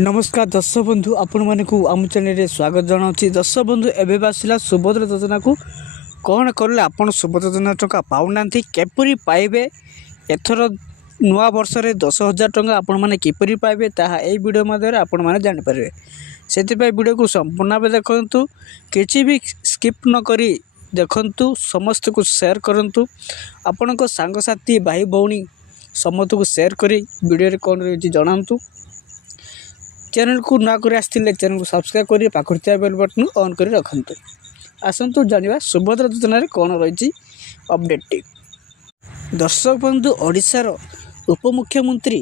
नमस्कार दर्शक बंधु आपण मानक आम चैनल स्वागत जनावि। दर्शक बंधु एवं आसला सुभद्रा योजना को कौन कले आपड़ सुभद्रा योजना टंका पाऊना केपरी पाइबे एथर नुआ वर्ष में 10,000 टंका आपण मैंने किपरि पाइबे ताहा एई वीडियो मध्य आपण मैंने जानीपारे। से वीडियो को संपूर्ण भाव देखु किसी भी स्किप न करी देखु समस्त को शेयर करूँ आपण सांगसाथी भाई भौणी समस्त को शेयर करी वीडियो कौन रही जनातु। चैनल को ना कर आसते चैनल को सब्सक्राइब करें पाखुर बेल बटन ऑन कर रखु। आसतु जानिबा सुभद्रा योजना कौन रही अपडेट टी। दर्शक बंधु ओडिशार उपमुख्यमंत्री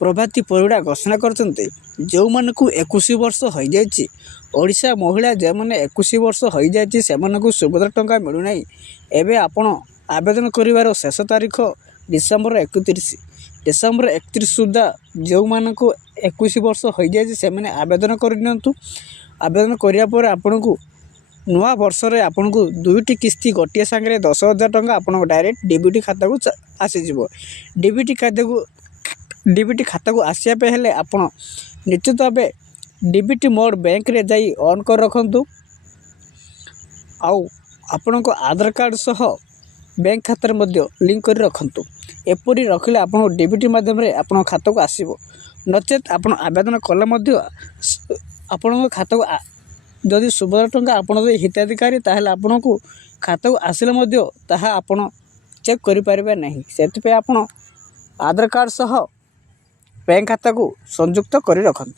प्रभाती परिड़ा घोषणा करते जो मानक 21 वर्ष हो जाए ओडिशा महिला जो मैंने 21 वर्ष हो जाए से सुभद्रा टंका मिलूना। एवं आपण आवेदन कर शेष तारीख डिसेम्बर 31 सुधा जो मानक 21 वर्ष हो जाए से मैंने आवेदन करनी। आवेदन करापर आपण को नुआ वर्ष में आपन को दुईटी किस्ती गोटे सांगे 10,000 टंका आपन डायरेक्ट डीबीटी खाता को आसीज। डीबीटी खाता को आसापे हेले आपन निश्चित भाव डीबीटी मोड बैंक रे जाई ऑन कर रखु। आपण को आधार कार्ड सह बैंक खाता मध्य लिंक कर रखु। एपरी रखिले आपन डीबीटी माध्यम आपण खाता को आसीबो। नचेत आपण आवेदन कले आपण खाता को जदि सुभद्रा टंका आपण हिताधिकारी ताहले आपण को खाता को आसिले ताहा आपण चेक करि परिबे नहीं। सेति पे आपण आधार कार्ड सह बैंक खाता को संयुक्त करि रखंतु।